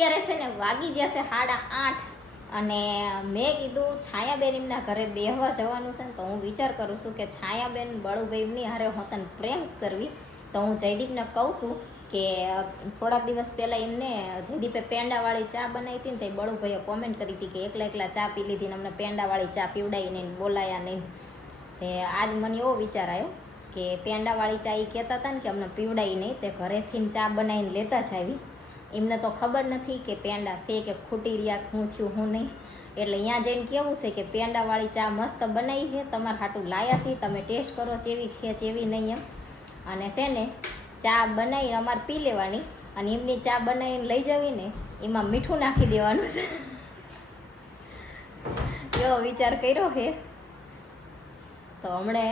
અત્યારે છે ને વાગી જશે 8:30 અને મેં કીધું છાયાબેન એમના ઘરે બેહવા જવાનું છે ને તો હું વિચાર કરું છું કે છાયાબેન બળુભાઈ એમની હારે હોતન પ્રેન્ક કરવી. તો હું જયદીપને કહું છું કે થોડાક દિવસ પહેલાં એમને જયદીપે પેંડાવાળી ચા બનાવી હતી ને તો બળુભાઈએ કોમેન્ટ કરી હતી કે એકલા ચા પી લીધી ને અમને પેંડાવાળી ચા પીવડાવી નહીં, બોલાયા નહીં. તે આજ મને એવો વિચાર આવ્યો કે પેંડાવાળી ચા એ કહેતા હતા ને કે અમને પીવડાવી નહીં, તે ઘરેથી ચા બનાવીને લેતા જ આવી. એમને તો ખબર નથી કે પેંડા છે કે ખૂટી રહ્યા, શું થયું શું નહીં. એટલે અહીંયા જઈને કેવું છે કે પેંડાવાળી ચા મસ્ત બનાવી છે, તમારે હાટું લાયા છે, તમે ટેસ્ટ કરો ચેવી છે ચેવી નહીં એમ. અને છે ને ચા બનાવી અમારે પી લેવાની અને એમની ચા બનાવીને લઈ જવી ને એમાં મીઠું નાખી દેવાનું છે. કેવો વિચાર કર્યો છે. તો હમણે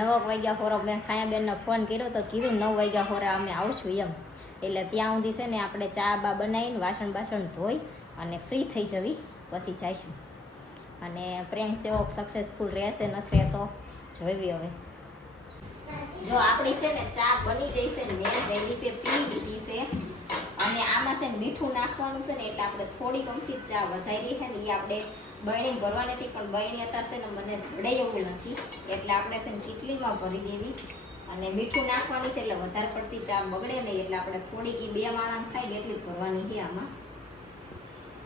9 વાગ્યા હોરો મેં છાયાબેનને ફોન કર્યો તો કીધું 9 વાગ્યા હોરે અમે આવશું એમ. એટલે ત્યાં સુધી છે ને આપણે ચા બા બનાવીને વાસણ બાસણ ધોઈ અને ફ્રી થઈ જવી પછી જઈશું. અને પ્રેન્ક જેવો સક્સેસફુલ રહેશે નથી તો જોઈવી. હવે જો આપણી છે ને ચા બની જઈશે ને મેં જયદીપે પી લીધી છે અને આમાં છે ને મીઠું નાખવાનું છે ને એટલે આપણે થોડીક અમથી ચા વધારી છે ને એ આપણે બરણી ભરવાની હતી પણ બરણી અત્યારે છે ને મને જડે એવું નથી એટલે આપણે છે ને કીટલીમાં ભરી દેવી અને મીઠું નાખવાની છે એટલે વધારે પડતી ચા બગડે નહીં એટલે આપણે થોડીક એ 2 માણાને ખાઈ એટલી જ ભરવાની છે આમાં.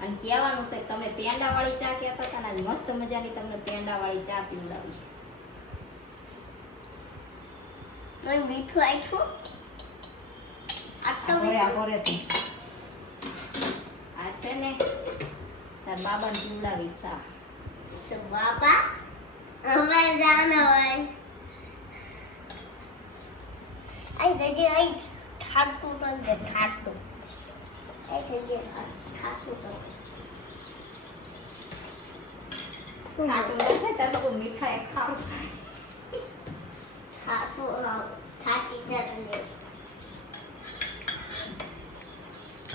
અને કહેવાનું છે કે તમે પેંડાવાળી ચા કહેતા હતા ને મસ્ત મજાની તમને પેંડાવાળી ચા પીવડાવી. મીઠું આટલું આ છે ને તાર બાબાને પીવડાવી સા. બાબા હવે જાનો હોય આઈ દજી આઈ ઠાટું તો દે ઠાટું આઈ દજી ઠાટું તો ખાટું નથી તાર લોકો મીઠાઈ ખાવું ખાય. ઠાટી જલે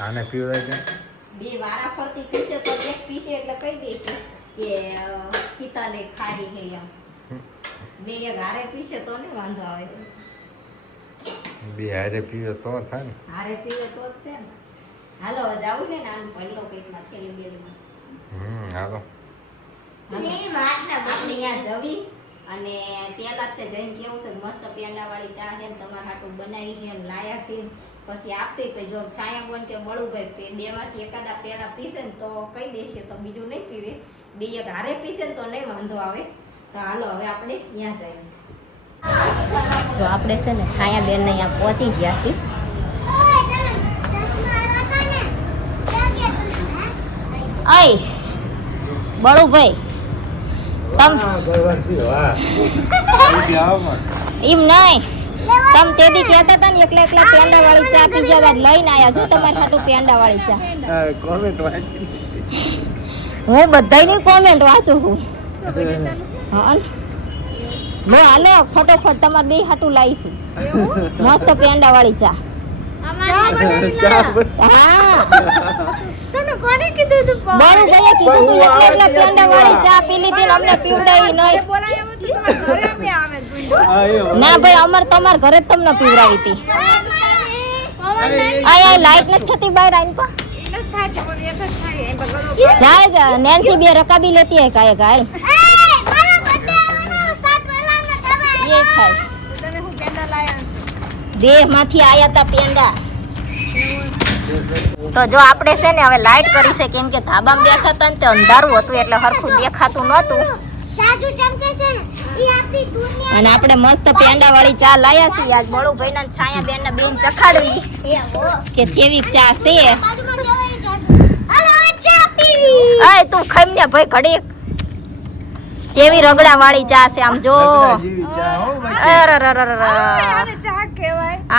આને પીવડાય છે 2 વારા ફરતી પીશે તો એક પીશે એટલે કહી દઈશું કે પિતાને ખાઈ છે એમ. 2 એક હારે પીશે તો નહીં વાંધો આવે. 2 હારે પીવે તો થાય ને. હારે પીવે તો જ તે ને. હાલો જાવું ને આનું પહેલો પેટમાં થેલી બેલીમાં. હાલો નહીં મારના આપણે અહીંયા જવી અને પહેલાં તે જઈને કેવું છે મસ્ત પેંડાવાળી ચા છે ને તમારા હાટું બનાવી છે ને લાયા છે પછી આપી પછી જો સાયાબોન કે બળુભાઈ 2 માંથી એકાદા પહેલાં પીશે ને તો કહી દેશે તો બીજું નહીં પીવે. 2 એક હારે પીશે ને તો નહીં વાંધો આવે. તો હાલો હવે આપણે ત્યાં જઈએ. જો આપણે છે ને છાયાબેનને અહીંયા પહોંચી ગયા છીએ. અય બળુભાઈ તમ એમ નહીં તમે તે દી કહેતા હતા ને એકલા પેંડાવાળી ચા પી જવા લઈને આવ્યા છો તમારી હાટું પેંડાવાળી ચા. હું બધાયની કોમેન્ટ વાંચું છું. હા લો હાલો ફટોફટ તમારે 2 હાટું લાવીશું મસ્ત પેંડાવાળી ચા. કોને કીધું તું બળુભાઈએ કીધું તું એકલા પેંડાવાળી ચા પી લીધી ને અમને પીવડાવી નહીં. ના ભાઈ અમાર તમારા ઘરે જ તમને પીવડાવી હતી. આ લાઈટ નથી થતી બહાર આઈને પા જાય નેન્સી 2 રકાબી લેતી હે કાય કાય એ થાય દેહ માંથી આયા તા પેંડા. તો જો આપણે છે ને હવે લાઈટ કરી છે કેમ કે ધાબામાં બેઠા હતા ને તે અંધારું હતું એટલે હરખું દેખાતું નહોતું. અને આપણે મસ્ત પેંડાવાળી ચા લાયા છીએ આજ બળુભાઈના છાયાબેનને બેન ચખાડવી કે જેવી ચા છે. આય તું ખાઈ ને ભાઈ ઘડીક જેવી રગડા વાળી ચા છે આમ જો.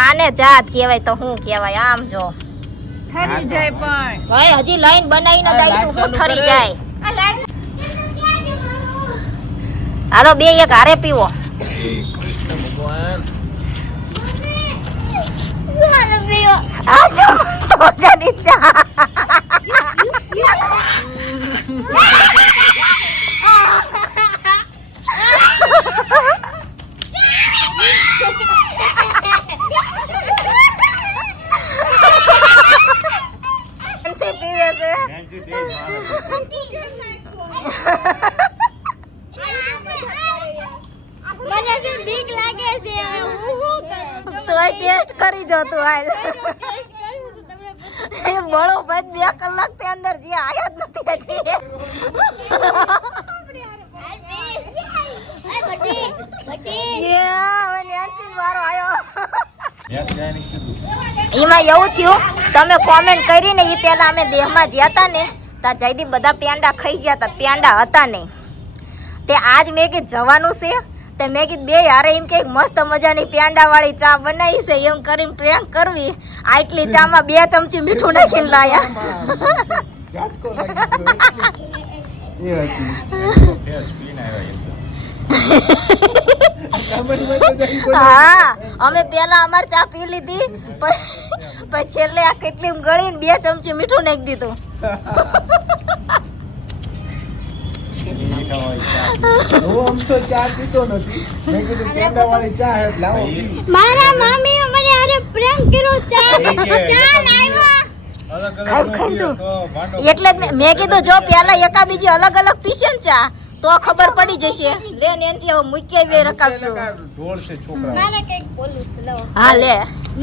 આને ચા જ કહેવાય તો શું કહેવાય આમ જો. ઠરી જાય પણ ભાઈ હજી લાઈન બનાવીને દઈશું હું ઠરી જાય. હાલો 2 એક હારે પીવો. આ જો તોજાની ચા. પીવે છે. મને તો બીક લાગે છે હવે હું શું કરું તોય ટેસ્ટ કરી જો તું હાલ. ટેસ્ટ કરું છું તમને એ બળો ભાઈ 2 કલાક થી અંદર જે આયા જ નથી હજી. વારો આવ્યો. એમાં એવું થયું તમે કોમેન્ટ કરી ને એ પેલા અમે દેહમાં જ્યાં હતા ને ત્યાં જયદીપ બધા પેંડા ખાઈ ગયા હતા, પેંડા હતા નહીં. તે આજ મેં કીધું જવાનું છે તે મેં કીધું બે હારે એમ કે મસ્ત મજાની પેંડા વાળી ચા બનાવી છે એમ કરીને પ્રેન્ક કરવી. આટલી ચામાં 2 ચમચી મીઠું નાખીને લાયા. હા અમે પેલા અમાર ચા પી લીધી પછી છેલ્લે આ કેટલી ગળીને 2 ચમચી મીઠું નાખી દીધું. મારા મમ્મીએ મને આરે પ્રેમ કર્યો ચા લાવ્યા. એટલે જ મેં કીધું જો પેલા એકા બીજી અલગ અલગ પીશે ને ચા તો ખબર પડી જશે. લે નેન્સી હવે મૂકી બે રકાવ્યું. મારે કઈક બોલું છે લો. હા લે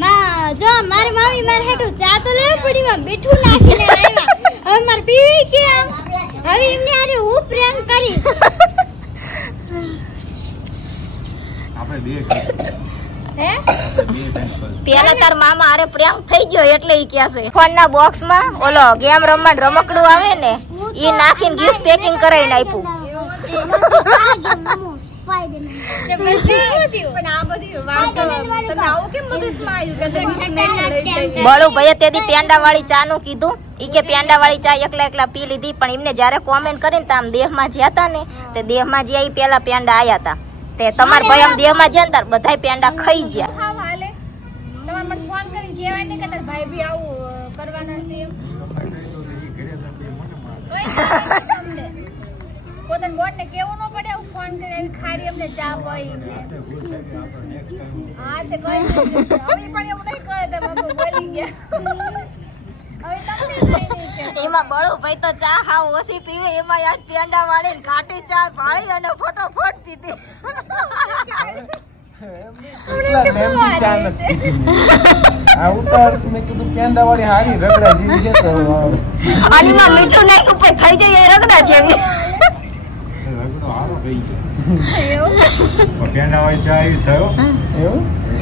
માં જો મારી મમ્મી મારે હેઠું ચા તો લેવી પડી માં મીઠું નાખીને આવ્યા. હવે મારે પીવી કેમ? હવે એમને આરે હું પ્રેમ કરીશ. હે પેલા તાર મામા આરે પ્રેમ થઈ ગયો એટલે ઈ કહે છે ફોન ના બોક્સ માં ઓલો ગેમ રમવાનું રમકડું આવે ને ઈ નાખીને ગિફ્ટ પેકિંગ કરાવીને આપ્યું. બળું ભાઈએ તેથી પેંડા વાળી ચા નું કીધું. ઈ કે પેંડા વાળી ચા એકલા પી લીધી પણ એમને જયારે કોમેન્ટ કરીને તો આમ દેહમાં જ્યાં હતા ને તે દેહમાં જ્યાં ઈ પેલા પેંડા આયા હતા તે તમાર ભાઈ આમ દેહમાં જ્યાં તાર બધાય પેંડા ખાઈ ગયા. તમારે મને ફોન કરીને કહેવાય ને કે તાર ભાઈ બી આવું કરવાના છે એમ. પોતાને બોર્ડ ને કેવું ન પડે આવું ફોન કરીને એવી ખારી અમને ચા પડી એમને. હા તે કઈ હવે પણ એવું નહીં કહે તે મગો બોલી ગયા. હવે તકલીફ થઈ ગઈ છે. એમાં બળું ભાઈ તો ચા હાવ ઓછી પીવે એમાં આજ પેંડા વાળીને ઘાટી ચા પાડી અને ફટોફટ પીધી. અને એમાં મીઠું નાખ્યું ઉપર થઈ જાય એ રગડા જેવી.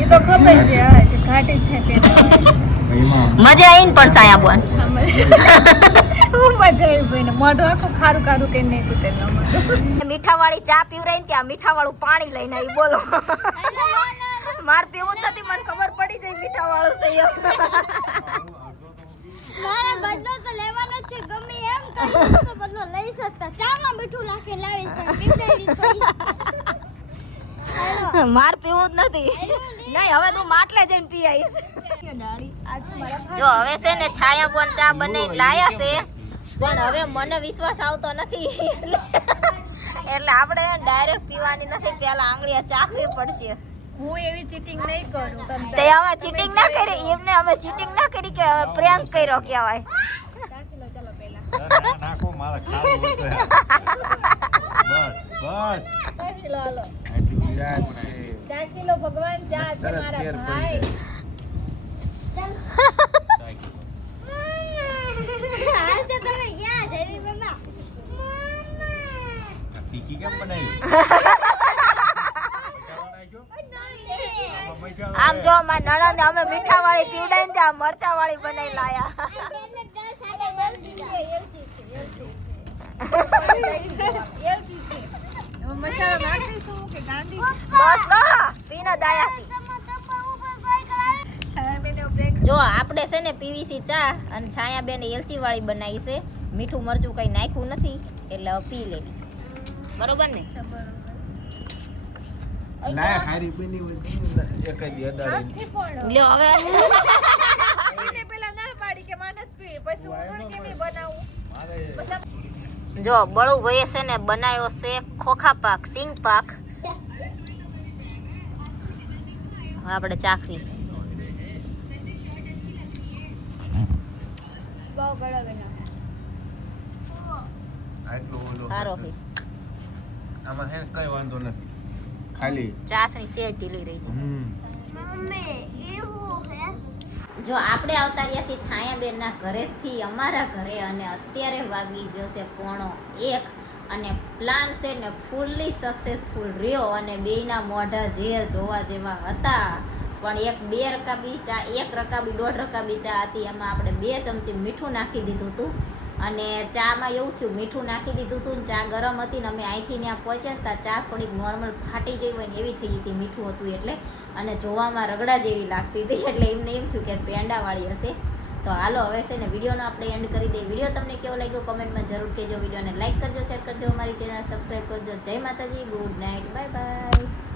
એ તો ખબર છે હવે છે ઘાટી જ થાય મજા આવીને પણ સાયા બોન. હું મજા આવી ભાઈને મોઢું આખું ખારું ખારું કે નહીં કુતે ન મીઠા વાળી ચા પીવરાઈને ત્યાં મીઠા વાળું પાણી લઈને આવી બોલો. માર પીવું જ નથી મને ખબર પડી જાય મીઠા વાળું છે એમ. મારા બદલો તો લેવાનો છે ગમે એમ કરી તો બદલો લઈ શકતા. ચામાં મીઠું નાખી લાવીશ પણ પીવડાવીશ પડી. માર પીવું જ નથી. નહીં હવે તું માટલે જઈને પી આવીશ. જો હવે છે ને છાયા બોન ચા બનાવીને લાયા છે પણ હવે મને વિશ્વાસ આવતો નથી એટલે આપણે ડાયરેક્ટ પીવાની નથી પેલા આંગળીયા ચાખવી પડશે. હું એવી ચીટિંગ નહીં કરું તમે તે અમે ચીટિંગ ના કરી એમને અમે ચીટિંગ ના કરી કે પ્રેન્ક કર્યો કહેવાય. ચાખી લો ચાલો પહેલા ચાખી લો હાલો ચાખી લો ભગવાન ચા છે મારા ભાઈ. હાલ તો તમે યાદ હરી મમ્મા. આમ જો મારા નણંદ અમે મીઠા વાળી પીવડાઈને ત્યાં મરચા વાળી બનાવી લાયા. મસાલા નાખીશું કે ગાંધી બસ લો પીને દાયાસી. જો આપણે છે ને પીવીસી ચા અને છાયા બેન એલચી વાળી બનાવી છે. મીઠું મરચું કઈ નાખ્યું નથી એટલે હવે પી લેવી બરોબર ને. લ્યો હવે એને પેલા ના પાડી કે માનસ પી પછી હું થોડી કેમ બનાવું. જો બળું ભાઈએ છે ને બનાવ્યો છે ખોખા પાક સિંગ પાક. હવે આપણે ચાખવી. બહુ ગળો બન્યો આટલું ઓલું સારો છે આમાં હે કઈ વાંધો નથી ખાલી ચાસણી શેર ઢીલી રહી છે મમ્મી એવું હે જો આપણે આવતા રહ્યા છીએ છાયાબેનના ઘરેથી અમારા ઘરે અને અત્યારે વાગી જશે 1:45 અને પ્લાન છે ને ફૂલ્લી સક્સેસફુલ રહ્યો અને બેયના મોઢા જે જોવા જેવા હતા પણ 1 રકાબી ચા 1 રકાબી 1.5 રકાબી ચા હતી એમાં આપણે 2 ચમચી મીઠું નાખી દીધું હતું અને ચામાં એવું થયું મીઠું નાખી દીધું હતું ને ચા ગરમ હતી ને અમે અહીંથી ત્યાં પહોંચ્યા હતા ચા થોડીક નોર્મલ ફાટી જઈ હોય ને એવી થઈ હતી મીઠું હતું એટલે અને જોવામાં રગડા જેવી લાગતી હતી એટલે એમને એમ થયું કે પેંડાવાળી હશે તો હાલો હવે છે ને વિડીયોનો આપણે એન્ડ કરી દઈએ વિડીયો તમને કેવો લાગ્યો કોમેન્ટમાં જરૂર કહેજો વિડીયોને લાઈક કરજો શેર કરજો અમારી ચેનલ સબસ્ક્રાઈબ કરજો જય માતાજી ગુડ નાઇટ બાય બાય